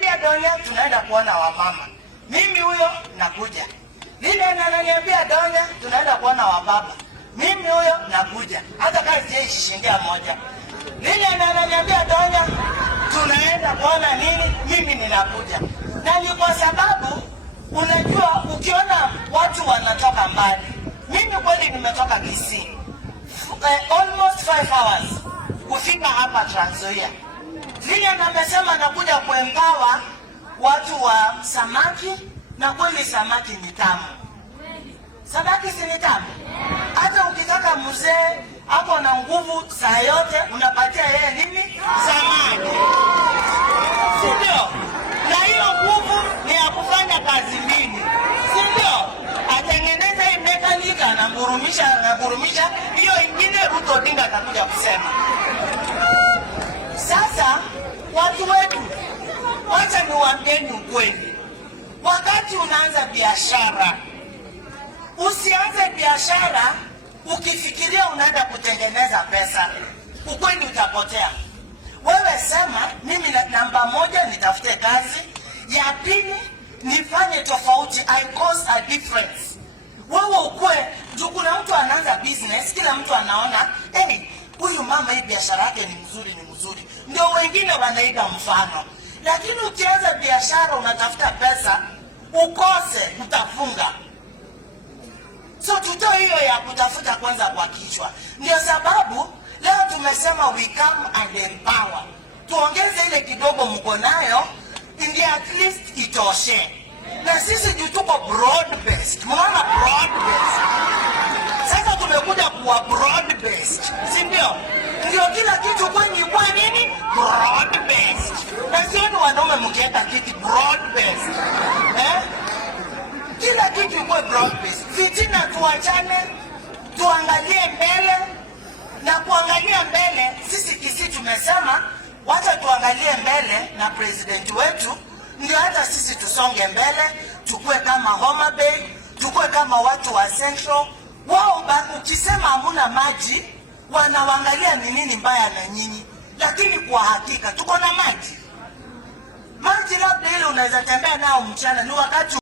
Pia Donya tunaenda kuona wamama. Mimi huyo nakuja. Lile ananiambia Donya tunaenda kuona wababa. Mimi huyo nakuja. Hata kama sijishindia moja. Lile ananiambia Donya tunaenda kuona nini? Mimi ninakuja. Na ni kwa sababu unajua ukiona watu wanatoka mbali. Mimi kweli nimetoka Kisii. Almost 5 hours kufika hapa Trans Nzoia. Vile amesema nakuja kuempower watu wa samaki, na kweli samaki ni tamu. Samaki si ni tamu? Hata ukitaka mzee hapo na nguvu saa yote unapatia yeye nini? Samaki. Si ndio? Na hiyo nguvu ni ya kufanya kazi mingi. Si ndio? Atengeneza hii mekanika na ngurumisha, hiyo ingine Ruto Dinga atakuja kusema. Sasa watu wetu, wacha niwaambieni ukweli. Wakati unaanza biashara, usianze biashara ukifikiria unaenda kutengeneza pesa. Ukweli utapotea. Wewe sema mimi namba 1 nitafute kazi, ya pili nifanye tofauti, I cause a difference. Wewe ukwe, kuna mtu anaanza business, kila mtu anaona, hey, huyu mama hii biashara yake ni mzuri. Ndio wengine wanaiga mfano. Lakini ukianza biashara unatafuta pesa, ukose utafunga. So tutoe hiyo ya kutafuta kwanza kwa kichwa. Ndio sababu leo tumesema we come and empower. Tuongeze ile kidogo mko nayo, ndio at least itoshe. Na sisi juu tuko broad based. Mnaona broad based. Sasa tumekuja kuwa broad based. Si ndio? Ndio kila kitu kwenye kwa nini? Broad based. Na sio ni wanaume mkienda kitu broad based. Kila kitu kwa broad based. Fitina tuachane, tuangalie mbele, na kuangalia mbele sisi Kisii tumesema wacha tuangalie mbele na president wetu, ndio hata sisi tusonge mbele, tukue kama Homa Bay, tukue kama watu wa Central. Wao ukisema hamuna maji wanaangalia ni nini mbaya na nyinyi, lakini kwa hakika tuko na maji. Maji labda ile unaweza tembea nao mchana, ni wakati